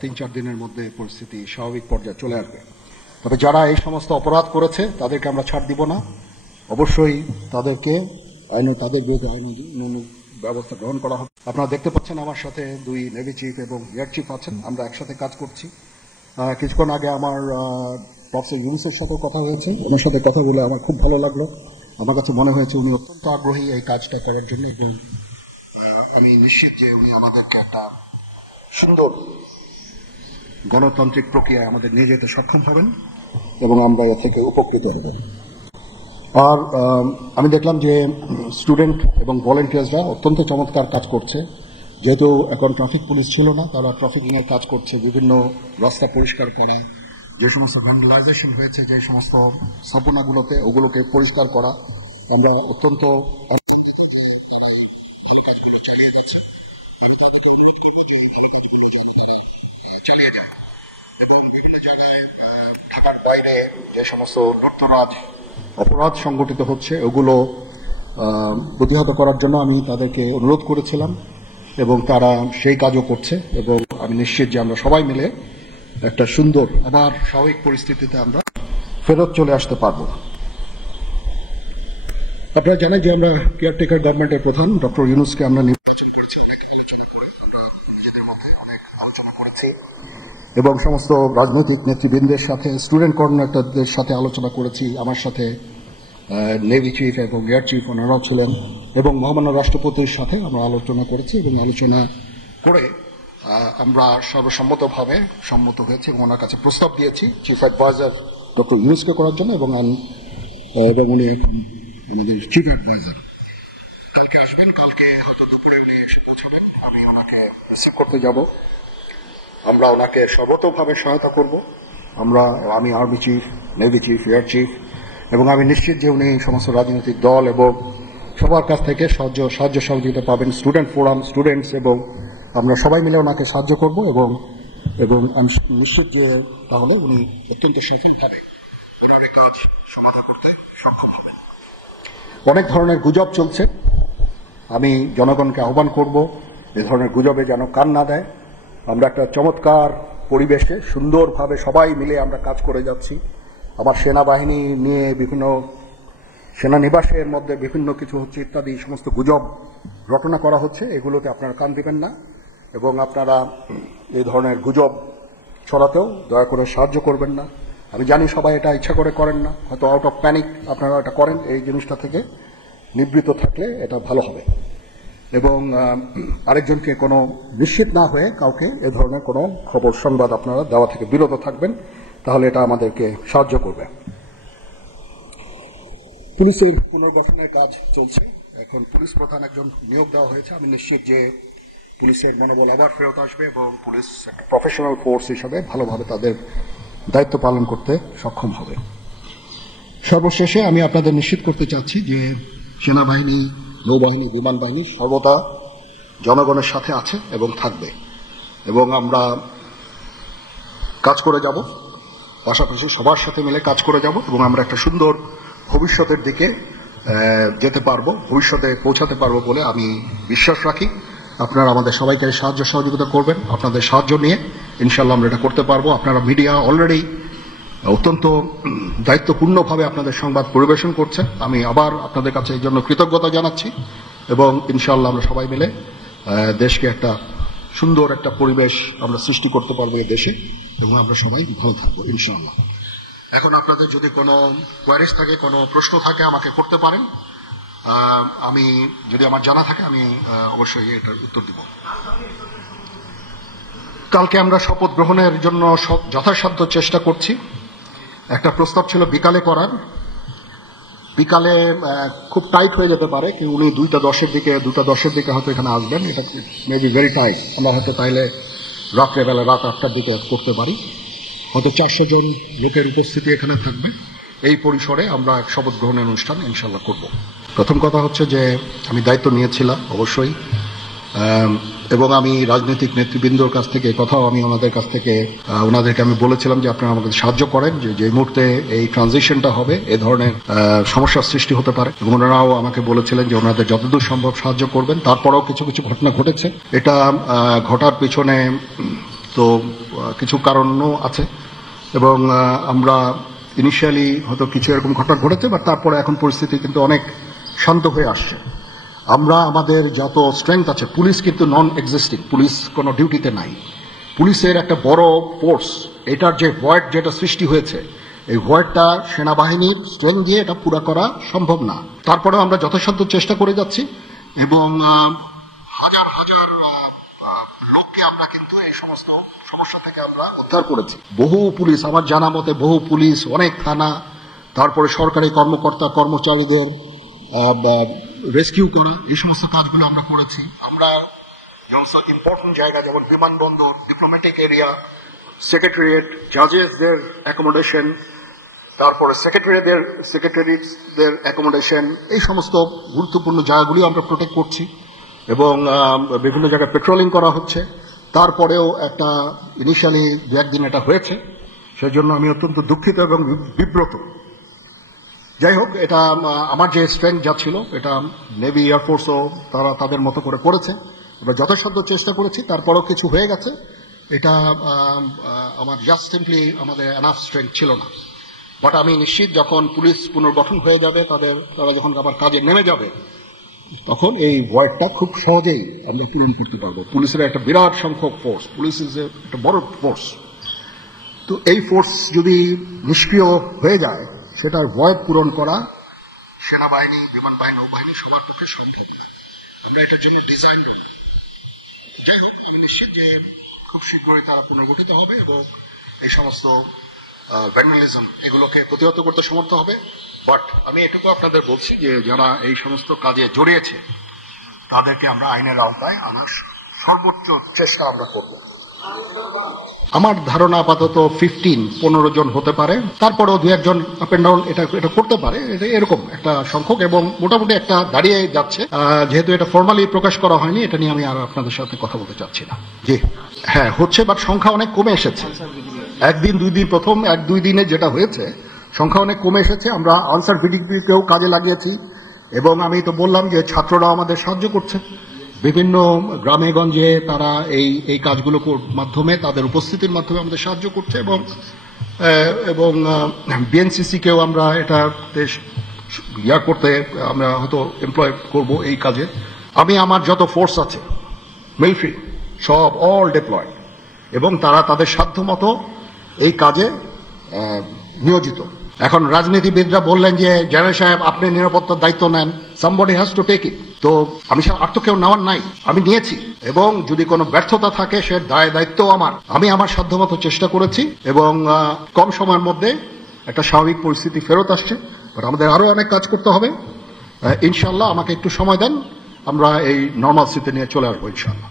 3-4 দিনের মধ্যে পরিস্থিতি স্বাভাবিক পর্যায়ে চলে আসবে। তবে যারা এই সমস্ত অপরাধ করেছে তাদেরকে আমরা ছাড় দিব না। অবশ্যই তাদের বিরুদ্ধে আইন ব্যবস্থা গ্রহণ করা হবে। আপনারা দেখতে পাচ্ছেন আমার সাথে 2 নেভি চিফ এবং এয়ার চিফ আছেন, আমরা একসাথে কাজ করছি। কিছুক্ষণ আগে আমার প্রফেসর ইউনুসের সাথেও কথা হয়েছে, ওনার সাথে কথা বলে আমার খুব ভালো লাগলো। আমার কাছে মনে হয়েছে উনি অত্যন্ত আগ্রহী এই কাজটা করার জন্য, এবং আমি নিশ্চিত যে উনি আমাদেরকে একটা সুন্দর গণতান্ত্রিক প্রক্রিয়ায় আমাদের নিয়ে যেতে সক্ষম হবেন এবং আমরা এ থেকে উপকৃত হব। আর আমি দেখলাম যে স্টুডেন্ট এবং ভলেন্টিয়ার্সরা অত্যন্ত চমৎকার কাজ করছে। যেহেতু এখন ট্রাফিক পুলিশ ছিল না, তারা ট্রাফিকিং এর কাজ করছে, বিভিন্ন রাস্তা পরিষ্কার করা, যে সমস্ত ভ্যান্ডালাইজেশন হয়েছে যে সমস্ত স্থাপনাগুলোতে, ওগুলোকে পরিষ্কার করা। আমরা অত্যন্ত ঢাকার বাইরে যে সমস্ত লুটতরাজ অপরাধ সংগঠিত হচ্ছে ওগুলো প্রতিহত করার জন্য আমি তাদেরকে অনুরোধ করেছিলাম এবং তারা সেই কাজও করছে, এবং আমি নিশ্চিত যে আমরা সবাই মিলে একটা সুন্দর আবার স্বাভাবিক পরিস্থিতিতে আমরা ফেরত চলে আসতে পারব। আপনারা জানেন যে আমরা কেয়ারটেকার গভর্নমেন্টের প্রধান ডক্টর ইউনুসকে আমরা নির্বাচন করেছি এবং সমস্ত রাজনৈতিক নেতৃবৃন্দের সাথে, স্টুডেন্ট কোঅর্ডিনেটরদের সাথে আলোচনা করেছি। আমার সাথে নেভি চিফ এবং এয়ার চিফ ওনারাও ছিলেন, এবং মহামান্য রাষ্ট্রপতির সাথে আমরা আলোচনা করেছি, এবং আলোচনা করে আমরা সর্বসম্মতভাবে সম্মত হয়েছি এবং ওনার কাছে প্রস্তাব দিয়েছি চিফ অ্যাডভাইজার ডক্টর ইউনুসকে করার জন্য, এবং উনি আমাদের চিফ অ্যাডভাইজার কালকে আসবেন। কালকে হয়তো দুপুরে উনি এসে পৌঁছাবেন, আমি ওনাকে রিসিভ করতে যাব। আমরা ওনাকে সর্বতোভাবে সহায়তা করব। আমি army chief, navy chief, air chief, এবং আমি নিশ্চিত যে উনি সমস্ত রাজনৈতিক দল এবং সবার কাছ থেকে সাহায্য সহযোগিতা পাবেন, স্টুডেন্ট ফোরাম, স্টুডেন্টস, এবং আমরা সবাই মিলে ওনাকে সাহায্য করব, এবং আমি নিশ্চিত যে তাহলে উনি অত্যন্ত সফলভাবে ওনার এই কাজ সমাধা করতে সক্ষম হবেন। অনেক ধরনের গুজব চলছে, আমি জনগণকে আহ্বান করব এ ধরনের গুজবে যেন কান না দেয়। আমরা একটা চমৎকার পরিবেশে সুন্দরভাবে সবাই মিলে আমরা কাজ করে যাচ্ছি। আমার সেনাবাহিনী নিয়ে বিভিন্ন সেনানিবাসের মধ্যে বিভিন্ন কিছু হচ্ছে ইত্যাদি সমস্ত গুজব রটনা করা হচ্ছে, এগুলোতে আপনারা কান দিবেন না, এবং আপনারা এই ধরনের গুজব ছড়াতেও দয়া করে সাহায্য করবেন না। আমি জানি সবাই এটা ইচ্ছা করে করেন না, হয়তো আউট অফ প্যানিক আপনারা এটা করেন। এই জিনিসটা থেকে নিবৃত্ত থাকলে এটা ভালো হবে, এবং আরেকজনকে কোনো নিশ্চিত না হয়ে কাউকে এ ধরনের কোনো খবর সংবাদ আপনারা দেওয়া থেকে বিরত থাকবেন, তাহলে এটা আমাদেরকে সাহায্য করবে। পুলিশের পুনর্গঠনের কাজ চলছে, এখন পুলিশ প্রধান একজন নিয়োগ দেওয়া হয়েছে। আমি নিশ্চিত যে পুলিশের মনোবল আবার ফেরত আসবে এবং পুলিশ একটা প্রফেশনাল ফোর্স হিসাবে ভালোভাবে তাদের দায়িত্ব পালন করতে সক্ষম হবে। সর্বশেষে আমি আপনাদের নিশ্চিত করতে চাচ্ছি যে সেনাবাহিনী, নৌবাহিনী, বিমান বাহিনী সর্বদা জনগণের সাথে আছে এবং থাকবে, এবং আমরা কাজ করে যাব, পাশাপাশি সবার সাথে মিলে কাজ করে যাব, এবং আমরা একটা সুন্দর ভবিষ্যতের দিকে যেতে পারবো, ভবিষ্যতে পৌঁছাতে পারবো বলে আমি বিশ্বাস রাখি। আপনারা আমাদের সবাইকে সাহায্য সহযোগিতা করবেন, আপনাদের সাহায্য নিয়ে ইনশাল্লাহ আমরা এটা করতে পারবো। আপনারা মিডিয়া অলরেডি অত্যন্ত দায়িত্বপূর্ণভাবে আপনাদের সংবাদ পরিবেশন করছেন, আমি আবার আপনাদের কাছে এই জন্য কৃতজ্ঞতা জানাচ্ছি, এবং ইনশাল্লাহ আমরা সবাই মিলে দেশকে একটা সুন্দর একটা পরিবেশ আমরা সৃষ্টি করতে পারবো এই দেশে, এবং আমরা সবাই ভালো থাকবো ইনশাল্লাহ। এখন আপনাদের যদি কোনো কোয়ারিজ থাকে, কোনো প্রশ্ন থাকে আমাকে করতে পারেন, আমি যদি আমার জানা থাকে আমি অবশ্যই এটার উত্তর দিব। কালকে আমরা শপথ গ্রহণের জন্য যথাসাধ্য চেষ্টা করছি। একটা প্রস্তাব ছিল বিকালে করার, বিকালে খুব টাইট হয়ে যেতে পারে, কি উনি 2:10 দিকে হয়তো এখানে আসবেন, এটা মেবি ভেরি টাইট। আমরা হয়তো তাইলে রাত্রেবেলা রাত 8টার দিকে করতে পারি, হয়তো 400 জন লোকের উপস্থিতি এখানে থাকবে। এই পরিসরে আমরা এক শপথ গ্রহণের অনুষ্ঠান ইনশাল্লাহ করব। প্রথম কথা হচ্ছে যে আমি দায়িত্ব নিয়েছিলাম অবশ্যই, এবং আমি রাজনৈতিক নেতৃবৃন্দর কাছ থেকে কথাও আমি ওনাদেরকে আমি বলেছিলাম যে আপনারা আমাকে সাহায্য করেন, যে মুহূর্তে এই ট্রানজিশনটা হবে এ ধরনের সমস্যার সৃষ্টি হতে পারে, এবং ওনারাও আমাকে বলেছিলেন যে ওনাদের যতদূর সম্ভব সাহায্য করবেন। তারপরেও কিছু কিছু ঘটনা ঘটেছে, এটা ঘটার পিছনে তো কিছু কারণও আছে এবং আমরা ইনিশিয়ালি হয়তো কিছু এরকম ঘটনা ঘটেছে, বাট তারপরে এখন পরিস্থিতি কিন্তু অনেক শান্ত হয়ে আসছে। আমরা আমাদের যত স্ট্রেংথ আছে, পুলিশ কিন্তু নন এক্সিস্টিং, পুলিশ কোনো ডিউটিতে নাই। পুলিশের একটা বড় ফোর্স, এটার যে ভয়েড যেটা সৃষ্টি হয়েছে, এই ভয়েডটা সেনাবাহিনীর স্ট্রেংথ দিয়ে এটা পুরা করা সম্ভব না। তারপরেও আমরা যথাসাধ্য চেষ্টা করে যাচ্ছি এবং হাজার হাজার লোককে আমরা কিন্তু এই সমস্ত সমস্যা থেকে আমরা উদ্ধার করেছি। বহু পুলিশ, আমার জানা মতে বহু পুলিশ, অনেক থানা, তারপরে সরকারি কর্মকর্তা কর্মচারীদের রেস্কিউ করা, এই সমস্ত কাজগুলো আমরা করেছি। আমরা সমস্ত ইম্পর্টেন্ট জায়গা যেমন বিমানবন্দর, ডিপ্লোম্যাটিক এরিয়া, সেক্রেটারিয়েট, জাজেসদের অ্যাকোমোডেশন, তারপরে সেক্রেটারিদের অ্যাকোমোডেশন, এই সমস্ত গুরুত্বপূর্ণ জায়গাগুলি আমরা প্রোটেক্ট করছি এবং বিভিন্ন জায়গায় পেট্রোলিং করা হচ্ছে। তারপরেও একটা ইনিশিয়ালি দু একদিন এটা হয়েছে, সেজন্য আমি অত্যন্ত দুঃখিত এবং বিব্রত। যাই হোক, এটা আমার যে স্ট্রেংথ যা ছিল এটা নেভি এয়ারফোর্সও তারা তাদের মতো করে করেছে। আমরা যথাসাধ্য চেষ্টা করেছি, তারপরেও কিছু হয়ে গেছে। এটা আমার জাস্ট সিম্পলি আমাদের এনাফ স্ট্রেংথ ছিল না। বাট আমি নিশ্চিত যখন পুলিশ পুনর্গঠন হয়ে যাবে, তারা যখন আবার কাজে নেমে যাবে, তখন এই ভয়েডটা খুব সহজেই আমরা পূরণ করতে পারবো। পুলিশের একটা বিরাট সংখ্যক ফোর্স, পুলিশ ইজ একটা বড় ফোর্স। তো এই ফোর্স যদি নিষ্ক্রিয় হয়ে যায়, সেটার ভয়েড পূরণ করা সেনাবাহিনী, বিমান বাহিনী, নৌবাহিনী সবার পক্ষে সম্ভব না। আমরা এটার জন্য ডিজাইন করব। যাই হোক, আমি নিশ্চিত যে খুব শীঘ্রই তারা পুনর্গঠিত হবে এবং এই সমস্ত ভ্যান্ডালিজম এগুলোকে প্রতিহত করতে সমর্থ হবে। বাট আমি এটুকু আপনাদের বলছি যে যারা এই সমস্ত কাজে জড়িয়েছে তাদেরকে আমরা আইনের আওতায় আনার সর্বোচ্চ চেষ্টা আমরা করব। আমার ধারণা আপাতত 15 জন হতে পারে, তারপরেও দু একজন আপ এন্ড ডাউন এটা করতে পারে, এরকম একটা সংখ্যক এবং মোটামুটি একটা দাঁড়িয়ে যাচ্ছে। যেহেতু এটা ফর্মালি প্রকাশ করা হয়নি, এটা নিয়ে আমি আর আপনাদের সাথে কথা বলতে চাচ্ছি না। জি হ্যাঁ, হচ্ছে, বাট সংখ্যা অনেক কমে এসেছে। একদিন দুই দিন, প্রথম 1-2 দিনে যেটা হয়েছে সংখ্যা অনেক কমে এসেছে। আমরা আনসার ভিডিপিকেও কাজে লাগিয়েছি এবং আমি তো বললাম যে ছাত্ররাও আমাদের সাহায্য করছে। বিভিন্ন গ্রামে গঞ্জে তারা এই কাজগুলো মাধ্যমে, তাদের উপস্থিতির মাধ্যমে আমাদের সাহায্য করছে এবং বিএনসিসি কেও আমরা এটা করতে আমরা হয়তো এমপ্লয় করব এই কাজে। আমি আমার যত ফোর্স আছে মিলিটারি সব অল ডিপ্লয়েড এবং তারা তাদের সাধ্য মতো এই কাজে নিয়োজিত। এখন রাজনীতিবিদরা বললেন যে জেনারেল সাহেব আপনি নিরাপত্তার দায়িত্ব নেন, somebody has to take it. তো আমি আর তো কেউ নেওয়ার নাই, আমি নিয়েছি এবং যদি কোনো ব্যর্থতা থাকে সে দায়িত্ব আমার। আমি আমার সাধ্যমতো চেষ্টা করেছি এবং কম সময়ের মধ্যে একটা স্বাভাবিক পরিস্থিতি ফেরত আসছে। বাট আমাদের আরো অনেক কাজ করতে হবে। ইনশাল্লাহ আমাকে একটু সময় দেন, আমরা এই নর্মালসিতে নিয়ে চলে আসবো ইনশাল্লাহ।